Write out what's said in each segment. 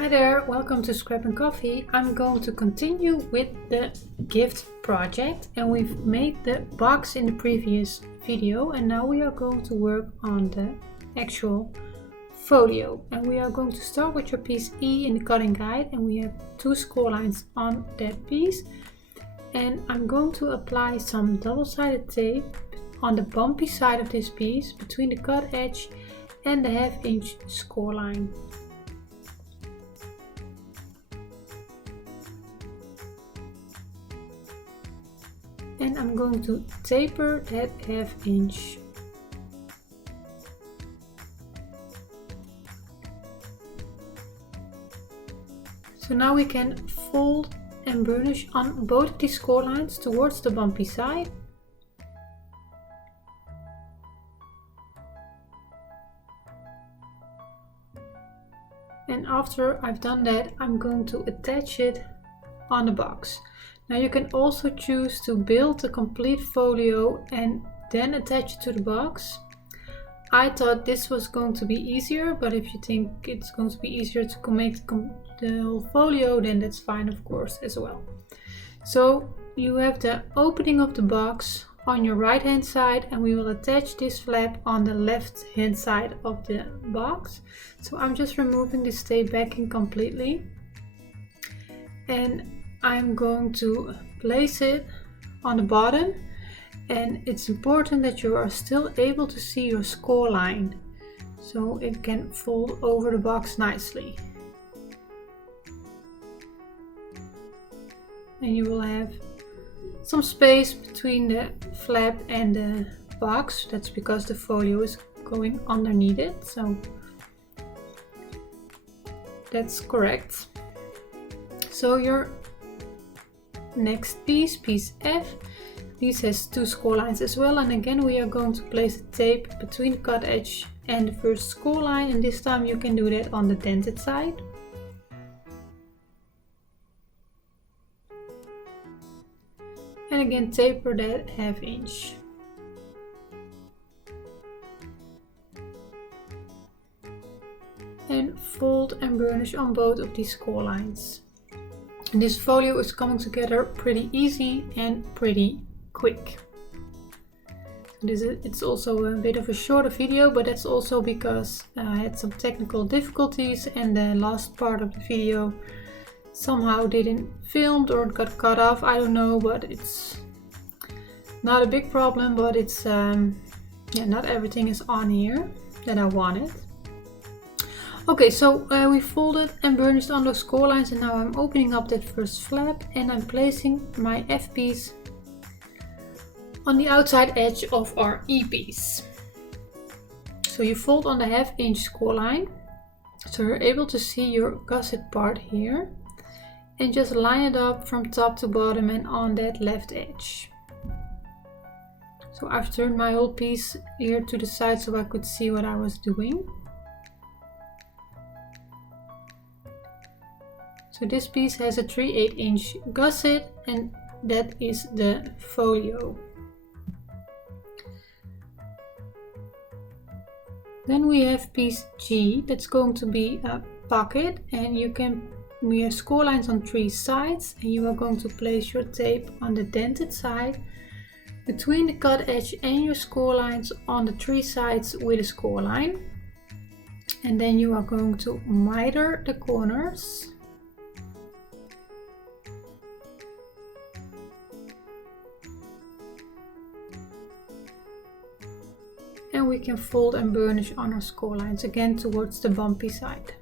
Hi there, welcome to Scrap and Coffee. I'm going to continue with the gift project, and we've made the box in the previous video, and now we are going to work on the actual folio. And we are going to start with your piece E in the cutting guide, and we have 2 score lines on that piece. And I'm going to apply some double-sided tape on the bumpy side of this piece between the cut edge and the 1/2 inch score line. And I'm going to taper that 1/2 inch. So now we can fold and burnish on both of these score lines towards the bumpy side. And after I've done that, I'm going to attach it on the box. Now you can also choose to build the complete folio and then attach it to the box. I thought this was going to be easier, but if you think it's going to be easier to make the whole folio, then that's fine, of course, as well. So you have the opening of the box on your right hand side, and we will attach this flap on the left hand side of the box. So I'm just removing this tape backing completely, and I'm going to place it on the bottom, and it's important that you are still able to see your score line so it can fold over the box nicely. And you will have some space between the flap and the box. That's because the folio is going underneath it, so that's correct. So your next piece, piece F, this has 2 score lines as well, and again we are going to place the tape between the cut edge and the first score line, and this time you can do that on the dented side. And again taper that 1/2 inch. And fold and burnish on both of these score lines. And this folio is coming together pretty easy and pretty quick. It's also a bit of a shorter video, but that's also because I had some technical difficulties and the last part of the video somehow didn't film or got cut off. I don't know, but it's not a big problem, but it's yeah, not everything is on here that I wanted. Okay, so we folded and burnished on those score lines, and now I'm opening up that first flap and I'm placing my F piece on the outside edge of our E piece. So you fold on the 1/2 inch score line, so you're able to see your gusset part here, and just line it up from top to bottom and on that left edge. So I've turned my whole piece here to the side so I could see what I was doing. So this piece has a 3/8 inch gusset, and that is the folio. Then we have piece G, that's going to be a pocket, and we have score lines on 3 sides, and you are going to place your tape on the dented side between the cut edge and your score lines on the 3 sides with a score line. And then you are going to miter the corners. And we can fold and burnish on our score lines again towards the bumpy side.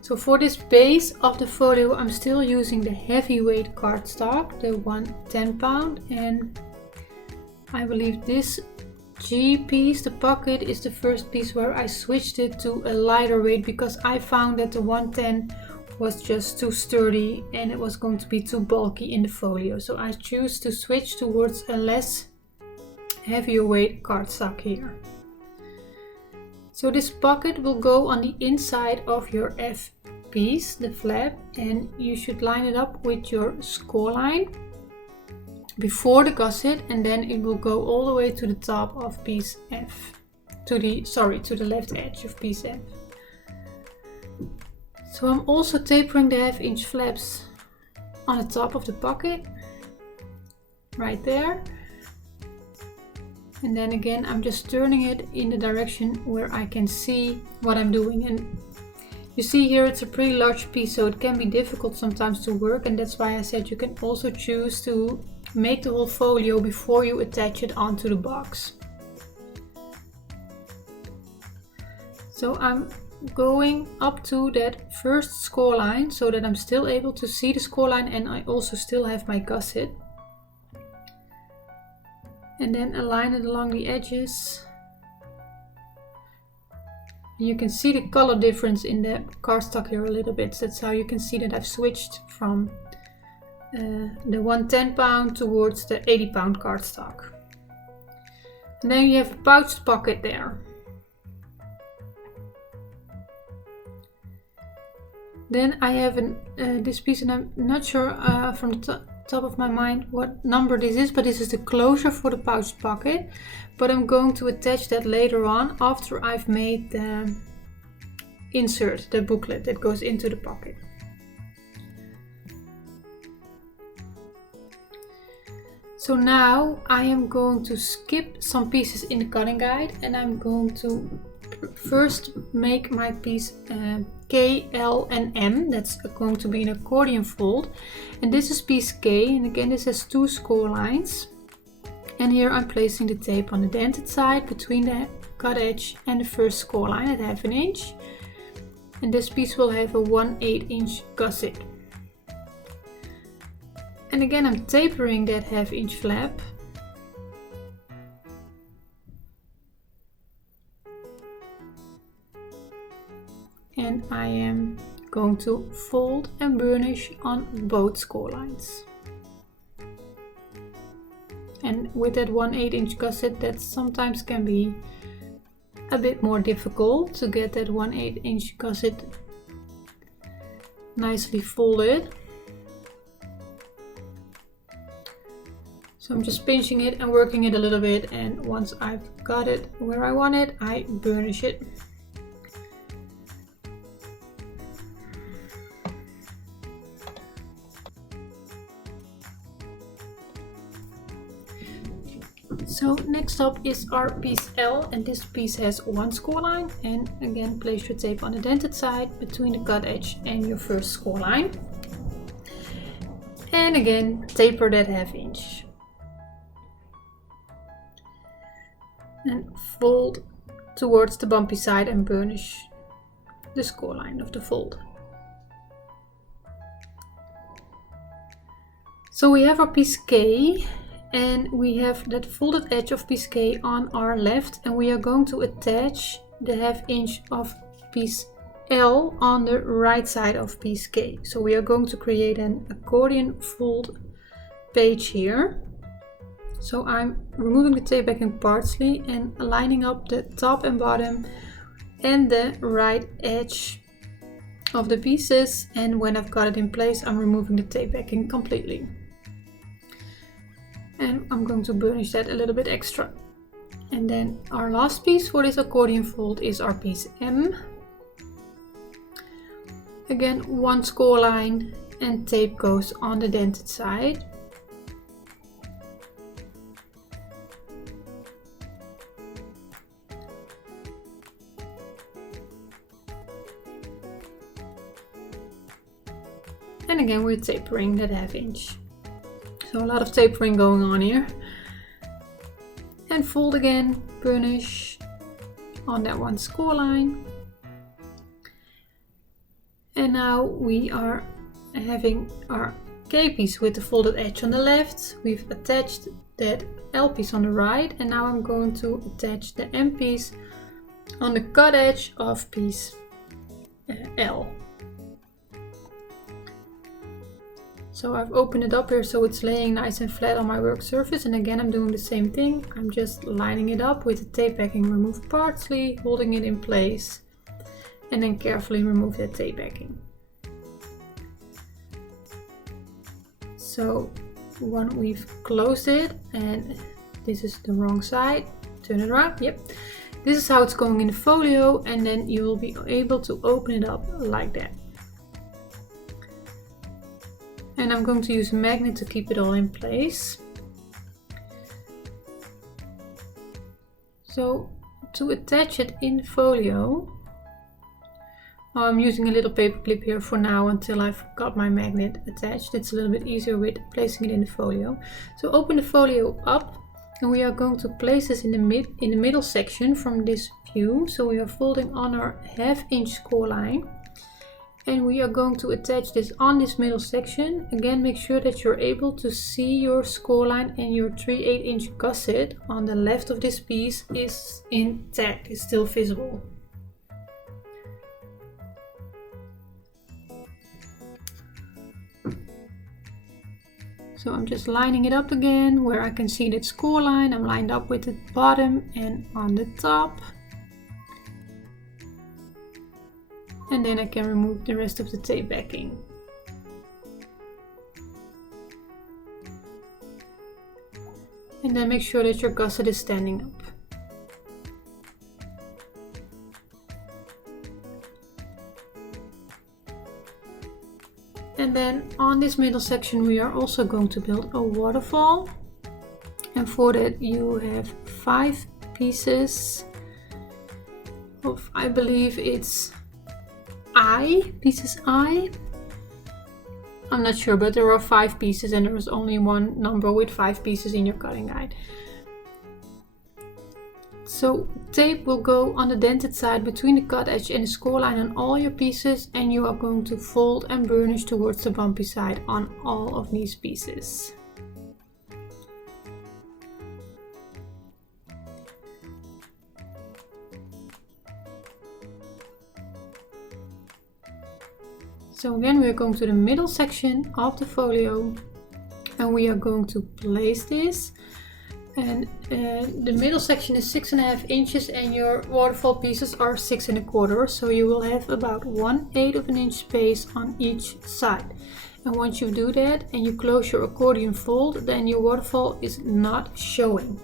So for this base of the folio, I'm still using the heavyweight cardstock, the 110 pound, and I believe this G piece, the pocket, is the first piece where I switched it to a lighter weight because I found that the 110 was just too sturdy and it was going to be too bulky in the folio. So I choose to switch towards a less heavier weight cardstock here. So this pocket will go on the inside of your F piece, the flap, and you should line it up with your score line before the gusset, and then it will go all the way to the top of piece F, to the left edge of piece F. So I'm also tapering the 1/2 inch flaps on the top of the pocket, right there. And then again, I'm just turning it in the direction where I can see what I'm doing. And you see here it's a pretty large piece, so it can be difficult sometimes to work, and that's why I said you can also choose to make the whole folio before you attach it onto the box. So I'm going up to that first score line so that I'm still able to see the score line, and I also still have my gusset. And then align it along the edges. You can see the color difference in the cardstock here a little bit. So that's how you can see that I've switched from the 110 pound towards the 80 pound cardstock. And then you have a pouched pocket there. Then I have this piece, and I'm not sure from the top of my mind what number this is, but this is the closure for the pouched pocket. But I'm going to attach that later on after I've made the insert, the booklet that goes into the pocket. So now I am going to skip some pieces in the cutting guide, and I'm going to first make my piece K, L and M. That's going to be an accordion fold, and this is piece K, and again this has 2 score lines, and here I'm placing the tape on the dented side between the cut edge and the first score line at 1/2 inch, and this piece will have a 1/8 inch gusset. And again I'm tapering that 1/2 inch flap. And I am going to fold and burnish on both score lines. And with that 1/8 inch gusset, that sometimes can be a bit more difficult to get that 1/8 inch gusset nicely folded. So I'm just pinching it and working it a little bit, and once I've got it where I want it, I burnish it. So next up is our piece L, and this piece has 1 score line, and again place your tape on the dented side between the cut edge and your first score line. And again taper that 1/2 inch. And fold towards the bumpy side and burnish the score line of the fold. So we have our piece K, and we have that folded edge of piece K on our left, and we are going to attach the 1/2 inch of piece L on the right side of piece K. So we are going to create an accordion fold page here. So I'm removing the tape backing partially and lining up the top and bottom and the right edge of the pieces, and when I've got it in place I'm removing the tape backing completely. And I'm going to burnish that a little bit extra. And then our last piece for this accordion fold is our piece M. Again 1 score line, and tape goes on the dented side. And again we're tapering that 1/2 inch. So a lot of tapering going on here. And fold again, burnish on that 1 score line. And now we are having our K piece with the folded edge on the left. We've attached that L piece on the right, and now I'm going to attach the M piece on the cut edge of piece L. So I've opened it up here so it's laying nice and flat on my work surface, and again I'm doing the same thing. I'm just lining it up with the tape backing removed partially, holding it in place, and then carefully remove that tape backing. So when we've closed it, and this is the wrong side, turn it around, yep. This is how it's going in the folio, and then you will be able to open it up like that. And I'm going to use a magnet to keep it all in place. So to attach it in folio, I'm using a little paper clip here for now until I've got my magnet attached. It's a little bit easier with placing it in the folio. So open the folio up and we are going to place this in the middle section from this view. So we are folding on our 1/2 inch score line and we are going to attach this on this middle section. Again, make sure that you're able to see your score line and your 3/8 inch gusset on the left of this piece is intact, is still visible. So I'm just lining it up again where I can see that score line. I'm lined up with the bottom and on the top. And then I can remove the rest of the tape backing. And then make sure that your gusset is standing up. And then on this middle section we are also going to build a waterfall. And for that you have 5 pieces of, I believe it's pieces I. I'm not sure, but there are 5 pieces and there is only one number with 5 pieces in your cutting guide. So tape will go on the dented side between the cut edge and the score line on all your pieces, and you are going to fold and burnish towards the bumpy side on all of these pieces. So again, we are going to the middle section of the folio and we are going to place this. And the middle section is 6.5 inches and your waterfall pieces are 6 1/4. So you will have about 1/8 of an inch space on each side. And once you do that and you close your accordion fold, then your waterfall is not showing.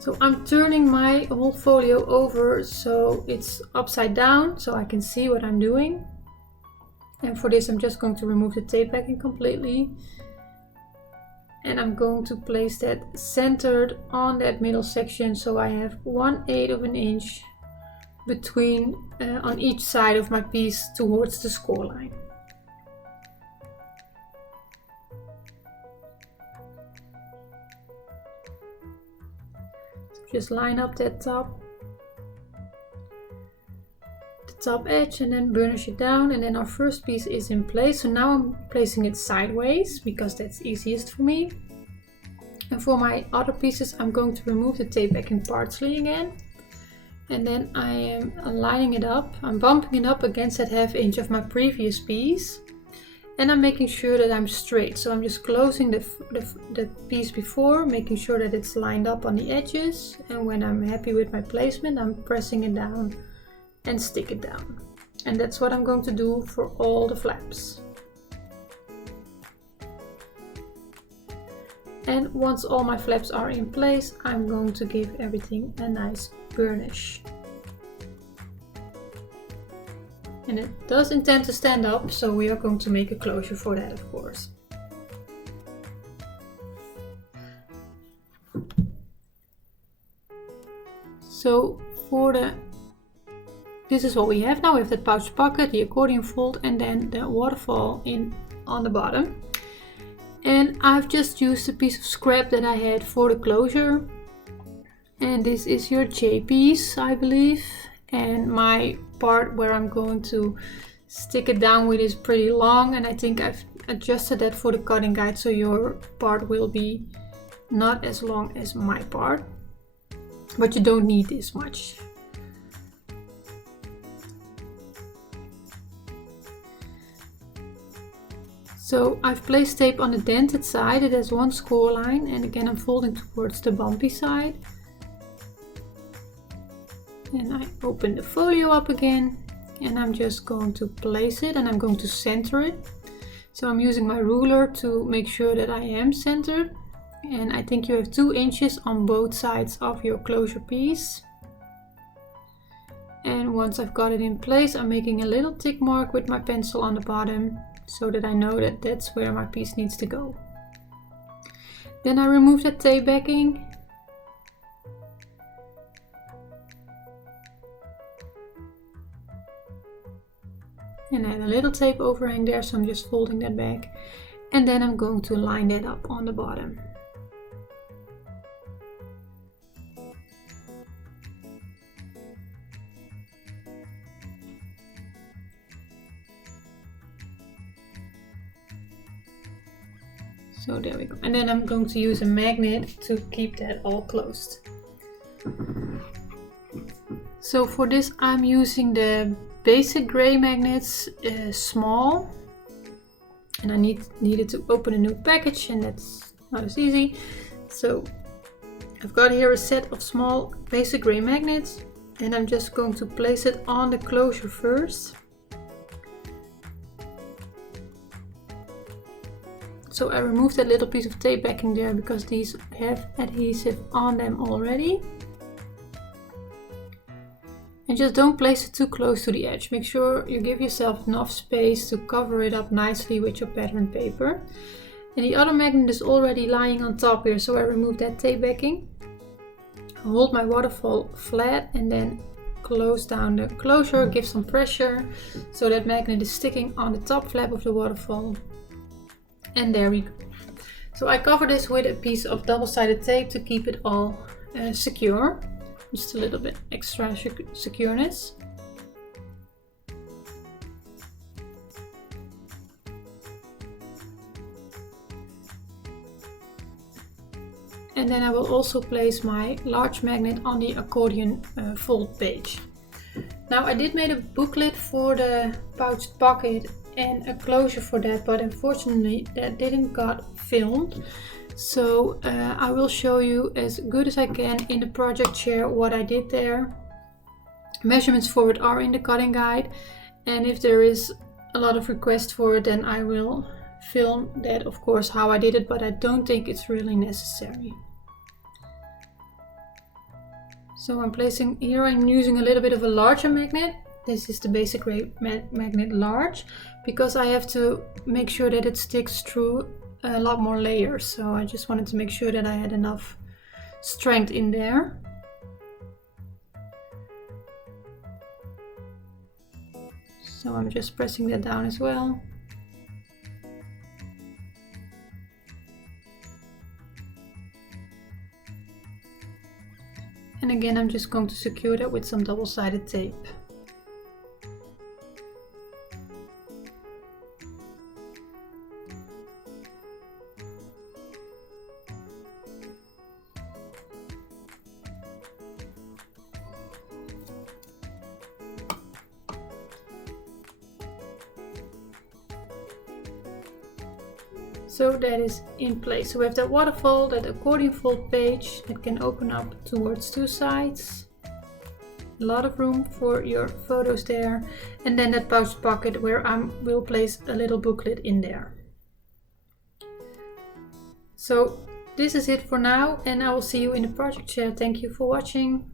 So I'm turning my whole folio over so it's upside down so I can see what I'm doing. And for this I'm just going to remove the tape backing completely. And I'm going to place that centered on that middle section so I have 1/8 of an inch between on each side of my piece towards the score line. So just line up that top edge and then burnish it down, and then our first piece is in place. So now I'm placing it sideways because that's easiest for me. And for my other pieces I'm going to remove the tape backing partially again. And then I am lining it up. I'm bumping it up against that 1/2 inch of my previous piece. And I'm making sure that I'm straight. So I'm just closing the piece before, making sure that it's lined up on the edges. And when I'm happy with my placement, I'm pressing it down and stick it down. And that's what I'm going to do for all the flaps. And once all my flaps are in place, I'm going to give everything a nice burnish. And it does intend to stand up, so we are going to make a closure for that, of course. So this is what we have now. We have that pouch pocket, the accordion fold, and then the waterfall on the bottom. And I've just used a piece of scrap that I had for the closure. And this is your J piece, I believe. And my part where I'm going to stick it down with is pretty long, and I think I've adjusted that for the cutting guide, so your part will be not as long as my part. But you don't need this much. So I've placed tape on the dented side. It has one score line, and again I'm folding towards the bumpy side. And I open the folio up again, and I'm just going to place it, and I'm going to center it. So I'm using my ruler to make sure that I am centered. And I think you have 2 inches on both sides of your closure piece. And once I've got it in place, I'm making a little tick mark with my pencil on the bottom so that I know that that's where my piece needs to go. Then I remove that tape backing. And I had a little tape overhang there, so I'm just folding that back. And then I'm going to line that up on the bottom. So there we go. And then I'm going to use a magnet to keep that all closed. So for this I'm using the basic gray magnets, small. And I needed to open a new package, and that's not as easy. So I've got here a set of small basic gray magnets, and I'm just going to place it on the closure first. So I removed that little piece of tape backing there because these have adhesive on them already. And just don't place it too close to the edge. Make sure you give yourself enough space to cover it up nicely with your pattern paper. And the other magnet is already lying on top here, so I removed that tape backing. Hold my waterfall flat and then close down the closure, give some pressure so that magnet is sticking on the top flap of the waterfall. And there we go. So I cover this with a piece of double-sided tape to keep it all secure. Just a little bit extra secureness. And then I will also place my large magnet on the accordion fold page. Now I did make a booklet for the pouched pocket and a closure for that, but unfortunately that didn't got filmed. So I will show you as good as I can in the project share what I did there. Measurements for it are in the cutting guide, and if there is a lot of requests for it, then I will film that, of course, how I did it, but I don't think it's really necessary. So I'm placing here, I'm using a little bit of a larger magnet. This is the basic gray magnet large, because I have to make sure that it sticks through a lot more layers. So I just wanted to make sure that I had enough strength in there. So I'm just pressing that down as well. And again, I'm just going to secure that with some double-sided tape. So that is in place. So we have that waterfall, that accordion fold page that can open up towards two sides. A lot of room for your photos there. And then that pouch pocket where I will place a little booklet in there. So this is it for now, and I will see you in the project share. Thank you for watching.